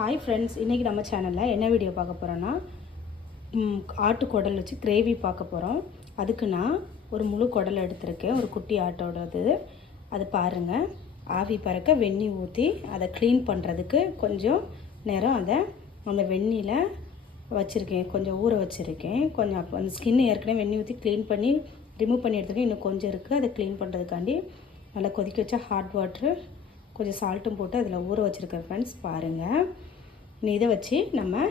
Hi friends, இன்றைக்கி நம்ம சேனலில் என்ன வீடியோ பார்க்க போகிறோன்னா ஆட்டு குடல் வச்சு கிரேவி பார்க்க போகிறோம். அதுக்கு நான் ஒரு முழு குடல் எடுத்திருக்கேன், ஒரு குட்டி ஆட்டோடது. அது பாருங்கள், ஆவி பறக்க வெந்நீர் ஊற்றி அதை க்ளீன் பண்ணுறதுக்கு கொஞ்சம் நேரம் அந்த வெந்நியில் வச்சுருக்கேன், கொஞ்சம் ஊற வச்சுருக்கேன். கொஞ்சம் அப்போ அந்த ஸ்கின் ஏற்கனவே வெந்நீர் ஊற்றி க்ளீன் பண்ணி ரிமூவ் பண்ணி எடுத்துருக்கேன். இன்னும் கொஞ்சம் இருக்குது, அதை க்ளீன் பண்ணுறதுக்காண்டி நல்லா கொதிக்க வச்சா ஹாட் வாட்ரு கொஞ்சம் சால்ட்டும் போட்டு அதில் ஊற வச்சுருக்கேன். ஃப்ரெண்ட்ஸ் பாருங்கள், இதை வச்சு நம்ம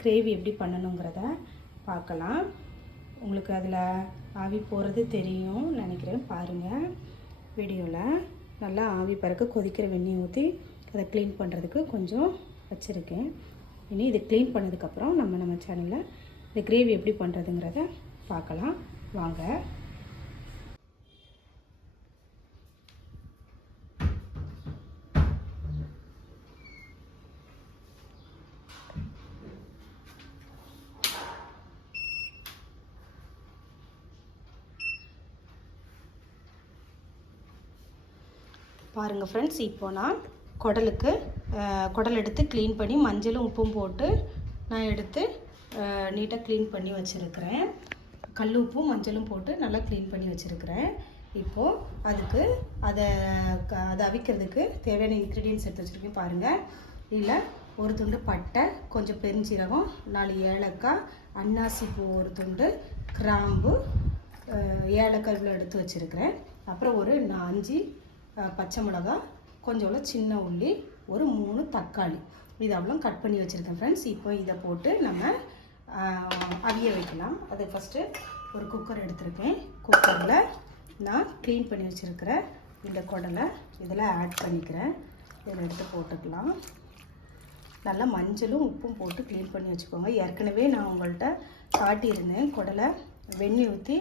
கிரேவி எப்படி பண்ணணுங்கிறத பார்க்கலாம். உங்களுக்கு அதில் ஆவி போகிறது தெரியும் நினைக்கிறேன். பாருங்கள், வீடியோவில் நல்லா ஆவி பறக்க கொதிக்கிற வெந்நீர் ஊற்றி அதை க்ளீன் பண்ணுறதுக்கு கொஞ்சம் வச்சுருக்கேன். இனி இது க்ளீன் பண்ணதுக்கப்புறம் நம்ம சேனலில் இந்த கிரேவி எப்படி பண்ணுறதுங்கிறத பார்க்கலாம் வாங்க. பாருங்கள் ஃப்ரெண்ட்ஸ், இப்போ நான் குடல் எடுத்து க்ளீன் பண்ணி மஞ்சளும் உப்பும் போட்டு நான் எடுத்து நீட்டாக க்ளீன் பண்ணி வச்சுருக்கிறேன். கல் உப்பும் மஞ்சளும் போட்டு நல்லா க்ளீன் பண்ணி வச்சுருக்கிறேன். இப்போது அதுக்கு அதை அவிக்கிறதுக்கு தேவையான இன்க்ரீடியன்ட்ஸ் எடுத்து வச்சுருக்கேன். பாருங்கள், இதில் ஒரு துண்டு பட்டை, கொஞ்சம் பெருஞ்சீரகம், 4 ஏலக்காய், அன்னாசி பூ ஒரு துண்டு, கிராம்பு, ஏலக்காய் இவ்வளோ எடுத்து வச்சுருக்கிறேன். அப்புறம் ஒரு 5 பச்சை மிளகா, கொஞ்சோண்டு சின்ன உள்ளி, ஒரு 3 தக்காளி, இது அவ்வளோ கட் பண்ணி வச்சுருக்கேன். ஃப்ரெண்ட்ஸ், இப்போ இதை போட்டு நம்ம அவிய வைக்கலாம். அது ஃபஸ்ட்டு ஒரு குக்கர் எடுத்திருக்கேன். குக்கரில் நான் க்ளீன் பண்ணி வச்சுருக்கிற இந்த குடலை இதில் ஆட் பண்ணிக்கிறேன். இதில் எடுத்து போட்டுக்கலாம். நல்லா மஞ்சளும் உப்பும் போட்டு க்ளீன் பண்ணி வச்சுக்கோங்க. ஏற்கனவே நான் உங்கள்கிட்ட காட்டியிருந்தேன், குடலை வெந்நீர் ஊற்றி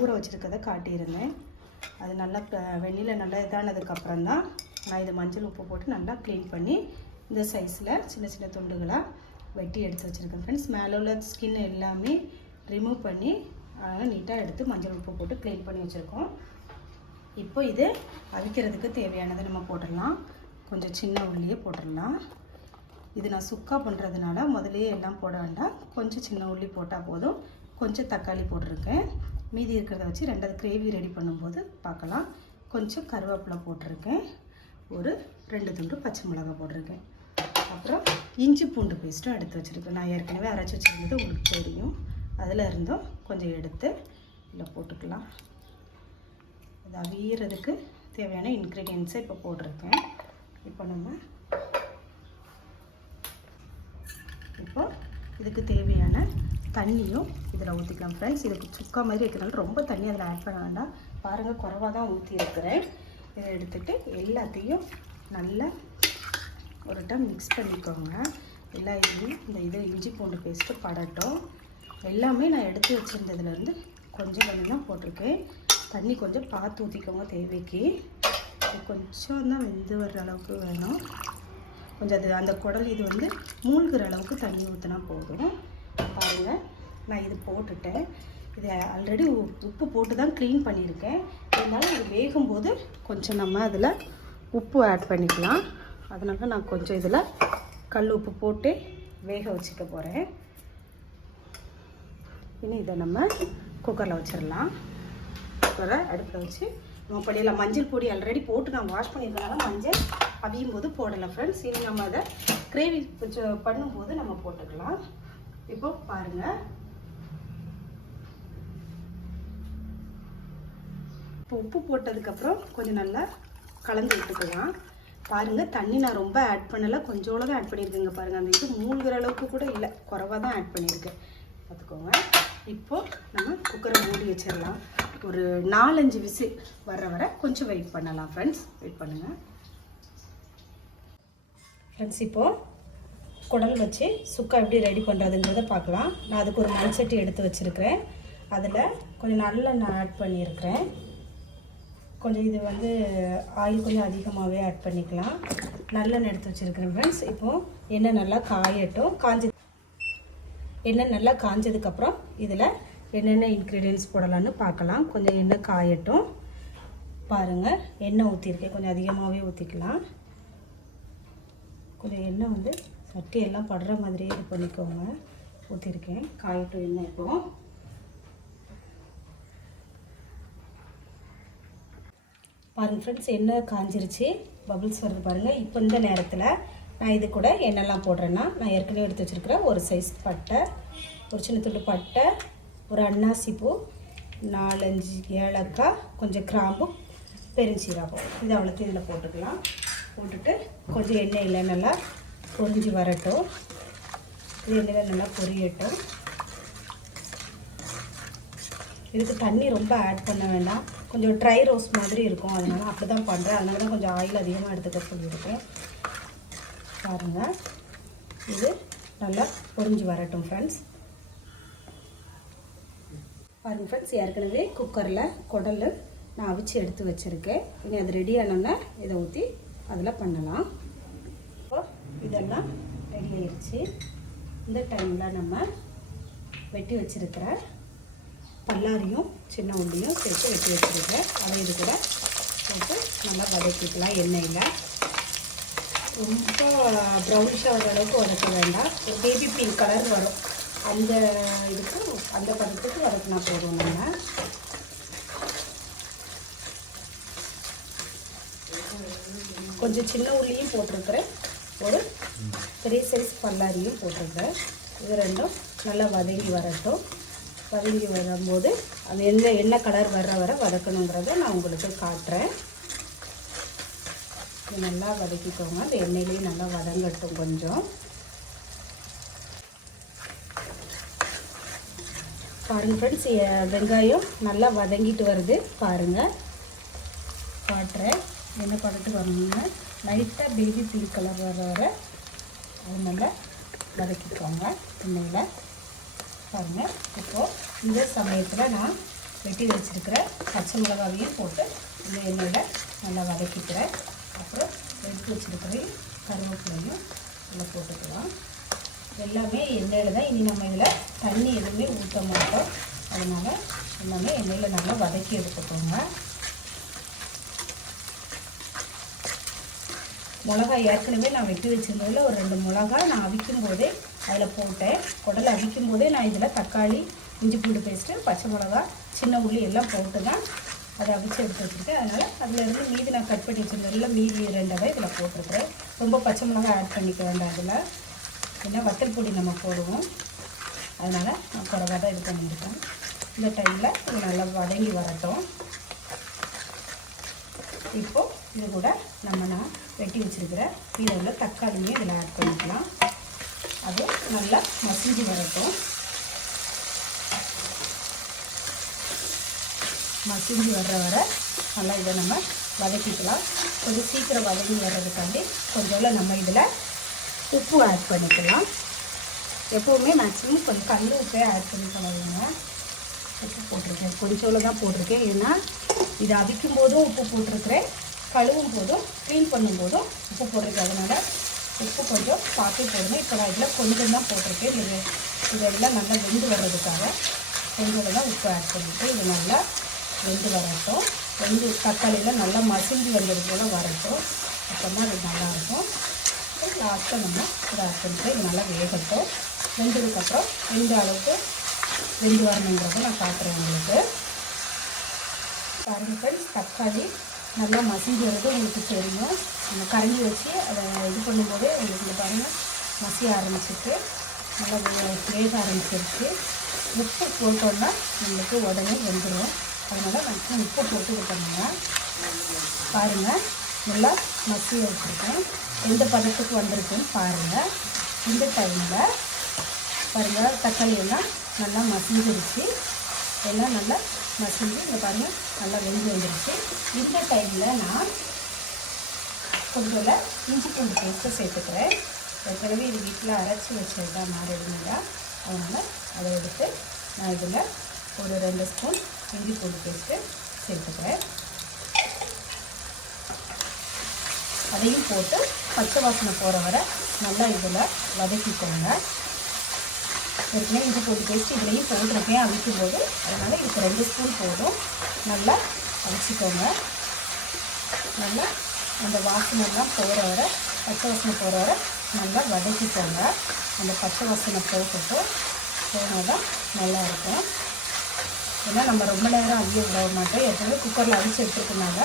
ஊற வச்சுருக்கதை காட்டியிருந்தேன். அது நல்லா வெந்நியில் நல்லா இதானதுக்கப்புறம் தான் நான் இதை மஞ்சள் உப்பு போட்டு நல்லா க்ளீன் பண்ணி இந்த சைஸில் சின்ன சின்ன துண்டுகளாக வெட்டி எடுத்து வச்சுருக்கேன். ஃப்ரெண்ட்ஸ், மேலே உள்ள ஸ்கின் எல்லாமே ரிமூவ் பண்ணி அதனால் நீட்டாக எடுத்து மஞ்சள் உப்பு போட்டு க்ளீன் பண்ணி வச்சுருக்கோம். இப்போ இது அவிக்கிறதுக்கு தேவையானதை நம்ம போட்டுடலாம். கொஞ்சம் சின்ன உள்ளியே போட்டுடலாம். இது நான் சுக்கா பண்ணுறதுனால முதலையே எல்லாம் போட வேண்டாம், கொஞ்சம் சின்ன உள்ளி போட்டால் போதும். கொஞ்சம் தக்காளி போட்டிருக்கேன். மீதி இருக்கிறத வச்சு 2 கிரேவி ரெடி பண்ணும்போது பார்க்கலாம். கொஞ்சம் கருவேப்பிலை போட்டிருக்கேன். ஒரு 2 துண்டு பச்சை மிளகாய் போட்டிருக்கேன். அப்புறம் இஞ்சி பூண்டு பேஸ்ட்டும் எடுத்து வச்சுருக்கேன். நான் ஏற்கனவே அரைச்சி வச்சுருந்தது உங்களுக்கு தெரியும். அதில் இருந்தும் கொஞ்சம் எடுத்து இதில் போட்டுக்கலாம். அது அவியறதுக்கு தேவையான இன்க்ரீடியன்ஸை இப்போ போட்டிருக்கேன். இப்போ இதுக்கு தேவையான தண்ணியும் இதில் ஊற்றிக்கலாம். ஃப்ரெண்ட்ஸ், இதுக்கு சுக்கா மாதிரி இருக்கிறனால ரொம்ப தண்ணி அதில் ஆட் பண்ண வேண்டாம். பாருங்கள், குறைவாக தான் ஊற்றி இருக்கிறேன். இதை எடுத்துகிட்டு எல்லாத்தையும் நல்லா ஒரு டைம் மிக்ஸ் பண்ணிக்கோங்க. எல்லா இதுலேயும் இந்த இஞ்சி பூண்டு பேஸ்ட்டு படட்டும். எல்லாமே நான் எடுத்து வச்சுருந்ததுலேருந்து கொஞ்சம் தான் போட்டிருக்கேன். தண்ணி கொஞ்சம் பார்த்து ஊற்றிக்கோங்க தேவைக்கு. கொஞ்சம் தான் வெந்து வர்ற அளவுக்கு வேணும். கொஞ்சம் அந்த குடல் இது மூழ்கிற அளவுக்கு தண்ணி ஊற்றினா போதும். பாருங்கள், நான் இது போட்டுட்டேன். இது ஆல்ரெடி உப்பு போட்டு தான் க்ளீன் பண்ணியிருக்கேன். இருந்தாலும் இது வேகும்போது கொஞ்சம் நம்ம அதில் உப்பு ஆட் பண்ணிக்கலாம். அதனால நான் கொஞ்சம் இதில் கல் உப்பு போட்டு வேக வச்சுக்க போகிறேன். இன்னும் இதை நம்ம குக்கரில் வச்சிடலாம். குக்கரை அடுப்பில் வச்சு நம்ம பண்ணிடலாம். மஞ்சள் பொடி ஆல்ரெடி போட்டு நான் வாஷ் பண்ணியிருக்கனால மஞ்சள் அவியும் போது போடலை. ஃப்ரெண்ட்ஸ், இனி நம்ம அதை கிரேவி பண்ணும்போது நம்ம போட்டுக்கலாம். இப்போ பாருங்கள், இப்போ உப்பு போட்டதுக்கப்புறம் கொஞ்சம் நல்லா கலந்து விட்டுக்கலாம். பாருங்கள், தண்ணி நான் ரொம்ப ஆட் பண்ணலை, கொஞ்சோட தான் ஆட் பண்ணியிருக்கேங்க. பாருங்கள், அந்த இது மூழ்கிற அளவுக்கு கூட இல்லை, குறைவாக தான் ஆட் பண்ணியிருக்கேன். பார்த்துக்கோங்க. இப்போது நம்ம குக்கரை மூடி வச்சிடலாம். ஒரு 4-5 விசில் வர கொஞ்சம் வெயிட் பண்ணலாம். ஃப்ரெண்ட்ஸ், வெயிட் பண்ணுங்கள். ஃப்ரெண்ட்ஸ், இப்போது குடல் வச்சு சுக்கா எப்படி ரெடி பண்ணுறதுங்கிறத பார்க்கலாம். நான் அதுக்கு ஒரு மண் சட்டி எடுத்து வச்சுருக்கிறேன். அதில் கொஞ்சம் நல்லெண்ணெய் ஆட் பண்ணியிருக்கிறேன். கொஞ்சம் இது ஆயில் கொஞ்சம் அதிகமாகவே ஆட் பண்ணிக்கலாம். நல்லெண்ணெய் எடுத்து வச்சுருக்கிறேன். ஃப்ரெண்ட்ஸ், இப்போது எண்ணெய் நல்லா காயட்டும். எண்ணெய் நல்லா காஞ்சதுக்கப்புறம் இதில் என்னென்ன இன்க்ரீடியன்ட்ஸ் போடலான்னு பார்க்கலாம். கொஞ்சம் எண்ணெய் காயட்டும். பாருங்கள், எண்ணெய் ஊற்றிருக்கேன், கொஞ்சம் அதிகமாகவே ஊற்றிக்கலாம். கொஞ்சம் எண்ணெய் வந்து சட்டியெல்லாம் படுற மாதிரியே இது பண்ணிக்கோங்க. ஊற்றிருக்கேன். காயட்டும் எண்ணெய். இப்போ பாருங்கள் ஃப்ரெண்ட்ஸ், எண்ணெய் காஞ்சிருச்சு, பபிள்ஸ் வருது பாருங்கள். இப்போ இந்த நேரத்தில் நான் இது கூட என்னெல்லாம் போடுறேன்னா, நான் ஏற்கனவே எடுத்து வச்சுருக்கிறேன் ஒரு சைஸ் பட்டை, ஒரு சின்ன துண்டு பட்டை, ஒரு அன்னாசி பூ, 4-5 ஏலக்காய், கொஞ்சம் கிராம்பு, பெருஞ்சீரகம், இது அவ்வளோத்தையும் இதில் போட்டுக்கலாம். போட்டுட்டு கொஞ்சம் எண்ணெயில் நல்லா பொரிஞ்சு வரட்டும். இது எண்ணெயில் நல்லா பொரியட்டும். இதுக்கு தண்ணி ரொம்ப ஆட் பண்ண வேண்டாம், கொஞ்சம் ட்ரை ரோஸ்ட் மாதிரி இருக்கும். அதனால அப்படி தான் பண்ணுறேன். அதனால தான் கொஞ்சம் ஆயில் அதிகமாக எடுத்துக்க சொல்லியிருக்கேன். பாருங்கள், இது நல்லா பொரிஞ்சு வரட்டும் ஃப்ரெண்ட்ஸ். பாருங்கள் ஃப்ரெண்ட்ஸ், ஏற்கனவே குக்கரில் குடல் நான் அவிச்சு எடுத்து வச்சுருக்கேன். இனி அது ரெடி ஆனோன்னா இதை ஊற்றி அதில் பண்ணலாம். இப்போ இதெல்லாம் ரெடி ஆயிடுச்சு. இந்த டைமில் நம்ம வெட்டி வச்சுருக்கிற பல்லாரியும் சின்ன உள்ளியும் சேர்த்து வெட்டி வச்சுருக்கேன். அதை இது கூட போட்டு நல்லா வதக்கிக்கலாம். எண்ணெயில் ரொம்ப ப்ரௌனிஷாக வர அளவுக்கு வதக்க வேண்டாம். ஒரு பேபி பிங்க் கலர் வரும், அந்த இதுக்கு அந்த பதத்துக்கு வதக்கினா போதும். நம்ம கொஞ்சம் சின்ன உள்ளியும் போட்டிருக்கிறேன், ஒரு பெரிய சைஸ் பல்லாரியும் போட்டிருக்கிறேன். இது ரெண்டும் நல்லா வதங்கி வரட்டும். வதங்கி வரும்போது அந்த எண்ணெய் கலர் வர வதக்கணுங்கிறத நான் உங்களுக்கு காட்டுறேன். இது நல்லா வதக்கிக்கோங்க. அந்த எண்ணெயிலேயே நல்லா வதங்கட்டும். கொஞ்சம் பாருங்கள் ஃப்ரெண்ட்ஸ், வெங்காயம் நல்லா வதங்கிட்டு வருது பாருங்கள். காட்டுறேன் என்ன பதத்துக்கு வரணும்னு. லைட்டாக பேபி பிங்க் கலர் வர அது நல்லா வதக்கிக்கோங்க எண்ணெயில். பாருங்கள், இப்போது இந்த சமயத்தில் நான் வெட்டி வச்சுருக்கிற பச்சை மிளகாவையும் போட்டு இந்த எண்ணெயில் நல்லா வதக்கிக்கிறேன். அப்புறம் எடுத்து வச்சுருக்கிற கருவேப்பிலையும் இதில் போட்டுக்கலாம். எல்லாமே எண்ணெயில் தான். இனி நம்ம இதில் தண்ணி எதுவுமே ஊற்ற மாட்டோம். அதனால் எல்லாமே எண்ணெயில் நல்லா வதக்கி எடுத்துக்கோங்க. மிளகாய் ஏற்கனவே நான் வெட்டி வச்சுருந்ததில் ஒரு 2 மிளகாய் நான் அவிக்கும் போதே அதில் போட்டேன். குடலை அவிக்கும் போதே நான் இதில் தக்காளி, இஞ்சி பூண்டு பேஸ்ட்டு, பச்சை மிளகா, சின்ன உள்ளி எல்லாம் போட்டு தான் அதை அவிச்சு எடுத்து வச்சுருக்கேன். அதனால் அதிலேருந்து மீதி நான் கட் பண்ணி வச்சுருந்ததில் மீதி 2 இதில் போட்டிருக்கிறேன். ரொம்ப பச்சை மிளகாய் ஆட் பண்ணிக்க வேண்டாம் அதில், ஏன்னா வத்தல் பொடி நம்ம போடுவோம். அதனால் நான் குறைவாக தான் இது பண்ணியிருக்கேன். இந்த டைமில் இது நல்லா வதங்கி வரட்டும். இப்போது இது கூட நான் வெட்டி வச்சுருக்கிற இதில் தக்காளியும் இதில் ஆட் பண்ணிக்கலாம். அது நல்லா மசிஞ்சு வரட்டும். மசிஞ்சு வர நல்லா இதை நம்ம வதக்கிக்கலாம். கொஞ்சம் சீக்கிரம் வதங்கி வர்றதுக்காண்டி கொஞ்சம் நம்ம இதில் உப்பு ஆட் பண்ணிக்கலாம். எப்போவுமே மேக்ஸிமம் கொஞ்சம் கல் உப்பே ஆட் பண்ணி பண்ணுவீங்க. உப்பு போட்டிருக்கேன், கொஞ்சோல தான் போட்டிருக்கேன். ஏன்னா இதை அவிக்கும் போதும் உப்பு போட்டிருக்கிறேன், கழுவும் போதும் க்ளீன் பண்ணும்போதும் உப்பு போட்டிருக்கேன். அதனால் உப்பு கொஞ்சம் பார்த்து போடணும். இப்போ நான் இதில் கொஞ்சம் தான் போட்டிருக்கேன். இதெல்லாம் நல்லா வெந்து வர்றதுக்காக கொஞ்சம் தான் உப்பு ஆட் பண்ணிவிட்டு இது நல்லா வெந்து வரட்டும். வெந்து தக்காளியில் நல்லா மசிஞ்சு வந்தது போல் வரட்டும். அப்போ தான் அது நல்லாயிருக்கும். லாஸ்ட்டாக நம்ம இதை ஆட் பண்ணிட்டு இது நல்லா வேகட்டும். வெந்ததுக்கப்புறம் எந்த அளவுக்கு வெந்து வரணுங்கிறத நான் காட்டுறேன் உங்களுக்கு. பாருங்கள் ஃப்ரெண்ட்ஸ், தக்காளி நல்லா மசிஞ்சு வரது உங்களுக்கு தெரியும். நம்ம கரண்டி வச்சு அதை இது பண்ணும்போதே உங்களுக்கு பாருங்கள் மசிய ஆரம்பிச்சிருக்கு, நல்லா வேக ஆரம்பிச்சிருச்சு. உப்பு போட்டோம்னா நம்மளுக்கு உடனே வெந்துடும். அதனால் மேக்ஸிமம் உப்பு போட்டு இது பண்ணுங்கள். பாருங்கள், நல்லா மசிய வச்சுருக்கேன். எந்த பதத்துக்கு வந்திருக்குன்னு பாருங்கள். இந்த டைமில் பாருங்கள் தக்காளி எல்லாம் நல்லா மசிஞ்சிருச்சு. எல்லாம் நல்லா மசிஞ்சு இங்கே பாருங்கள் நல்லா வெந்து வந்துருச்சு. இந்த டைமில் நான் கொஞ்சம் இஞ்சி பூண்டு பேஸ்ட்டு சேர்த்துக்கிறேன். ஏற்கனவே இது வீட்டில் அரைச்சி வச்சது மாதிரி இருந்தா, அதனால் அதை எடுத்து நான் இதில் ஒரு 2 ஸ்பூன் இஞ்சி பூண்டு பேஸ்ட்டு சேர்த்துக்கிறேன். அதையும் போட்டு பச்சை வாசனை போகிற வரை நல்லா இதில் வதக்கிக்கோங்க. ஏற்கனவே இஞ்சி பூண்டு பேஸ்ட்டு இதுலேயும் போட்டிருக்கேன் அவிக்கும் போது, அதனால் இதுக்கு 2 ஸ்பூன் போதும். நல்லா அவிச்சிக்கோங்க. நல்லா அந்த வாசனைலாம் போகிற வரை பச்சை வாசனை போகிற வரை நல்லா வதக்கிக்கோங்க. அந்த பச்சை வாசனை போனால் தான் நல்லாயிருக்கும். ஏன்னா நம்ம ரொம்ப நேரம் அவிய விட மாட்டோம். ஏற்கனவே குக்கரில் அவிச்சு எடுத்துருக்கனால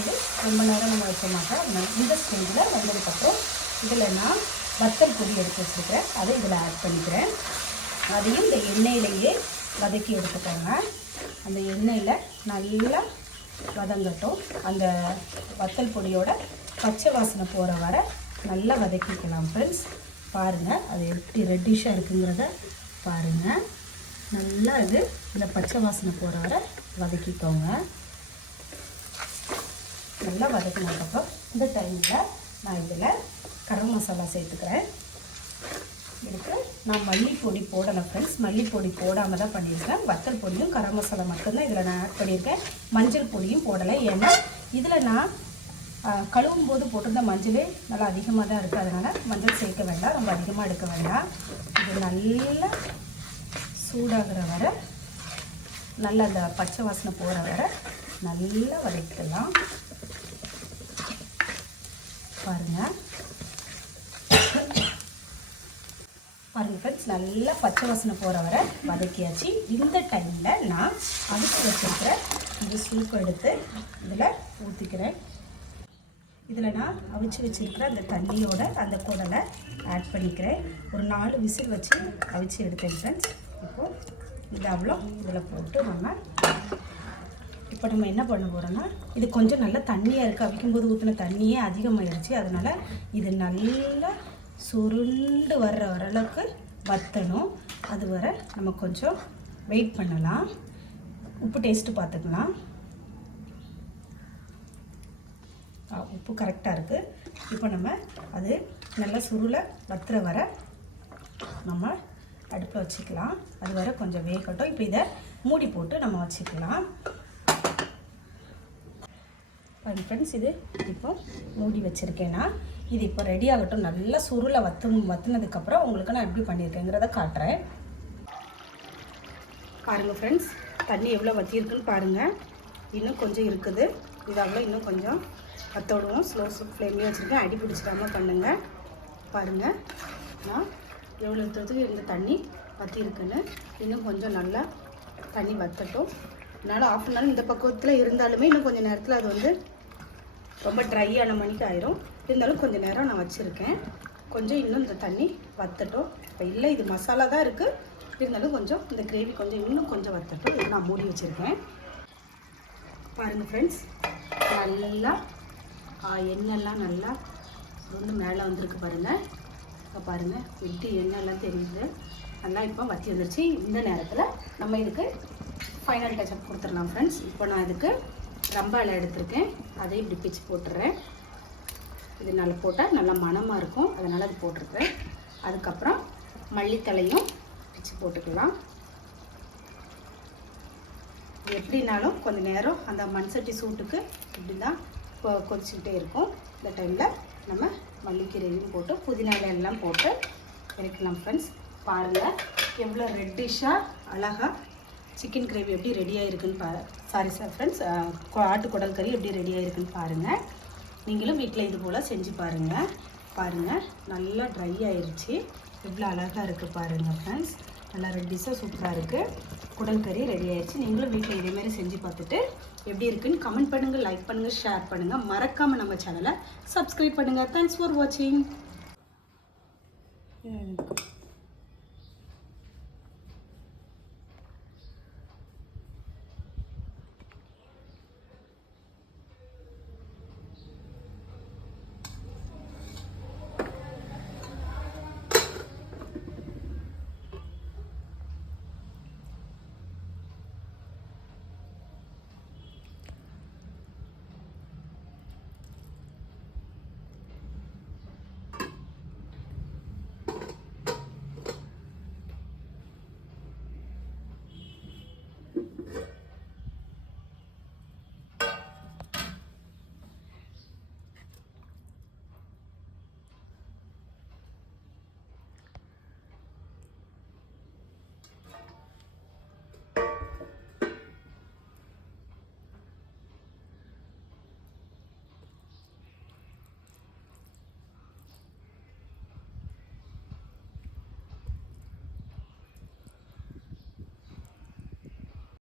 இது ரொம்ப நேரம் நம்ம வைக்க மாட்டோம். இந்த ஸ்டேஜில் வந்ததுக்கப்புறம் இதில் நான் வத்தல் பொடி எடுத்து வச்சுருக்கிறேன், அதை இதில் ஆட் பண்ணிக்கிறேன். அதையும் இந்த எண்ணெயிலேயே வதக்கி எடுத்துக்கோங்க. அந்த எண்ணெயில் நல்லா வதங்கட்டும். அந்த வத்தல் பொடியோட பச்சை வாசனை போகிற வரை நல்லா வதக்கிக்கலாம் ஃப்ரெண்ட்ஸ். பாருங்கள் அது எப்படி ரெட்டிஷாக இருக்குங்கிறத பாருங்கள். நல்லா இது இந்த பச்சை வாசனை போகிற வரை வதக்கிக்கோங்க. நல்லா வதக்கினதுக்கப்புறம் இந்த டைமில் நான் இதில் கரம் மசாலா சேர்த்துக்கிறேன். இதுக்கு நான் மல்லிப்பொடி போடலை ஃப்ரெண்ட்ஸ், மல்லிப்பொடி போடாமல் தான் பண்ணியிருக்கேன். வத்தல் பொடியும் கரம் மசாலா மட்டும்தான் இதில் நான் ஆட் பண்ணியிருக்கேன். மஞ்சள் பொடியும் போடலை. ஏன்னா இதில் நான் கழுவும் போது போட்டிருந்த மஞ்சளே நல்லா அதிகமாக தான் இருக்குது. அதனால் மஞ்சள் சேர்க்க வேண்டாம், ரொம்ப அதிகமாக எடுக்க வேண்டாம். இது நல்லா சூடாகிற வரை, நல்லா அந்த பச்சை வாசனை போகிற வரை நல்லா வதக்கிடலாம். பாருங்கள் ஃப்ரெண்ட்ஸ், நல்லா பச்சை வாசனை போகிற வரை வதக்கியாச்சு. இந்த டைமில் நான் அவிச்சு வச்சுருக்கிற இந்த சூப் எடுத்து இதில் ஊற்றிக்கிறேன். இதில் நான் அவிச்சு வச்சுருக்கிற அந்த தண்ணியோட அந்த குடலை ஆட் பண்ணிக்கிறேன். ஒரு 4 விசில் வச்சு அவிச்சு எடுத்தேன் ஃப்ரெண்ட்ஸ். இப்போது இது அவ்வளோ இதில் போட்டு இப்போ நம்ம என்ன பண்ண போகிறோன்னா, இது கொஞ்சம் நல்லா தண்ணியாக இருக்குது. அவிக்கும்போது ஊற்றின தண்ணியே அதிகமாகிடுச்சு. அதனால் இது நல்லா சுருண்டு வர்ற அளவுக்கு வற்றணும். அது வரை நம்ம கொஞ்சம் வெயிட் பண்ணலாம். உப்பு டேஸ்ட்டு பார்த்துக்கலாம். உப்பு கரெக்டாக இருக்குது. இப்போ நம்ம அது நல்லா சுருளை வற்றுற வரை நம்ம அடுப்பில் வச்சுக்கலாம். அது வரை கொஞ்சம் வேகட்டும். இப்போ இதை மூடி போட்டு நம்ம வச்சுக்கலாம். ஃப்ரெண்ட்ஸ், இது இப்போ மூடி வச்சுருக்கேன்னா இது இப்போ ரெடி ஆகட்டும். நல்லா சுருளை வற்றினதுக்கப்புறம் உங்களுக்கு நான் எப்படி பண்ணியிருக்கேங்கிறத காட்டுறேன். பாருங்கள் ஃப்ரெண்ட்ஸ், தண்ணி எவ்வளோ வற்றிருக்குன்னு பாருங்கள். இன்னும் கொஞ்சம் இருக்குது. இது அவ்வளோ இன்னும் கொஞ்சம் வற்ற விடுவோம். ஸ்லோ ஃப்ளேம்லேயே வச்சுருக்கேன். அடி பிடிச்சிடாமல் பண்ணுங்கள். பாருங்கள், நான் எவ்வளோ தூரத்துக்கு இந்த தண்ணி வற்றிருக்குன்னு. இன்னும் கொஞ்சம் நல்லா தண்ணி வற்றட்டும். அதனால் ஆஃப் அன் ஹவர் இந்த பக்கத்தில் இருந்தாலுமே இன்னும் கொஞ்சம் நேரத்தில் அது வந்து ரொம்ப ட்ரையான மணிக்கு ஆயிரும். இருந்தாலும் கொஞ்சம் நேரம் நான் வச்சுருக்கேன். கொஞ்சம் இன்னும் இந்த தண்ணி வற்றட்டும். இப்போ இல்லை, இது மசாலா தான் இருக்குது. இருந்தாலும் கொஞ்சம் இந்த கிரேவி கொஞ்சம் இன்னும் கொஞ்சம் வற்றட்டும். இது நான் மூடி வச்சுருக்கேன். பாருங்கள் ஃப்ரெண்ட்ஸ், நல்லா எண்ணெய்லாம் நல்லா வந்து மேலே வந்திருக்கு பாருங்கள். இப்போ பாருங்கள் எப்படி எண்ணெய்லாம் தெரியுது. நல்லா இப்போ வற்றி வந்துருச்சு. இந்த நேரத்தில் நம்ம இதுக்கு ஃபைனல் டச்சப் கொடுத்துடலாம் ஃப்ரெண்ட்ஸ். இப்போ நான் இதுக்கு ரம்பா இலை எடுத்திருக்கேன். அதை இப்படி பிச்சு போட்டுடுறேன். இது நல்லா போட்டால் நல்லா மணமாக இருக்கும். அதனால் அது போட்டிருக்கேன். அதுக்கப்புறம் மல்லித்தலையும் பிச்சு போட்டுக்கலாம். எப்படினாலும் கொஞ்சம் நேரம் அந்த மண் சட்டி சூட்டுக்கு இப்படி தான் கொதிச்சுக்கிட்டே இருக்கும். இந்த டைமில் நம்ம மல்லிக்கீரையும் போட்டு புதினா எல்லாம் போட்டு இறக்கலாம் ஃப்ரெண்ட்ஸ். பாருங்கள் எவ்வளோ ரெட்டிஷாக அழகாக சிக்கன் கிரேவி எப்படி ரெடியாக இருக்குன்னு சாரி ஃப்ரெண்ட்ஸ், ஆட்டுக்குடல் கறி எப்படி ரெடியாக இருக்குன்னு பாருங்கள். நீங்களும் வீட்டில் இது போல் செஞ்சு பாருங்கள். பாருங்கள் நல்லா ட்ரை ஆயிடுச்சு. எவ்வளோ அழகாக இருக்குது பாருங்கள் ஃப்ரெண்ட்ஸ். நல்லா ரெட்டிஷாக சூப்பராக இருக்குது. குடல் கறி ரெடி ஆயிடுச்சு. நீங்களும் வீட்டில் இதேமாதிரி செஞ்சு பார்த்துட்டு எப்படி இருக்குன்னு கமெண்ட் பண்ணுங்கள், லைக் பண்ணுங்கள், ஷேர் பண்ணுங்கள். மறக்காமல் நம்ம சேனலை சப்ஸ்கிரைப் பண்ணுங்கள். தேங்க்ஸ் ஃபார் வாட்சிங்.